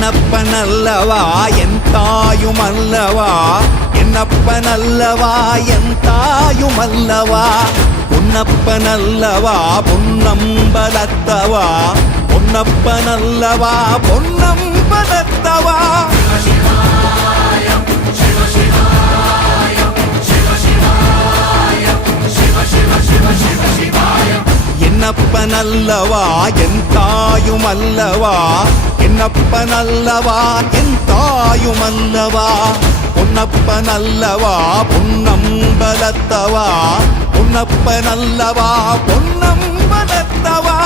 என்னப்பனல்லவா என் தாயுமல்லவா என்னப்பனல்லவா என் தாயுமல்லவா பொன்னப்பனல்லவா பொன்னம்பலத்தவா பொன்னப்பனல்லவா பொன்னம்பலத்தவா என்னப்பனல்லவா என் தாயுமல்லவா என்னப்பனல்லவா என் தாயுமல்லவா பொன்னப்பனல்லவா பொன்னம்பலத்தவா பொன்னப்பனல்லவா பொன்னம்பலத்தவா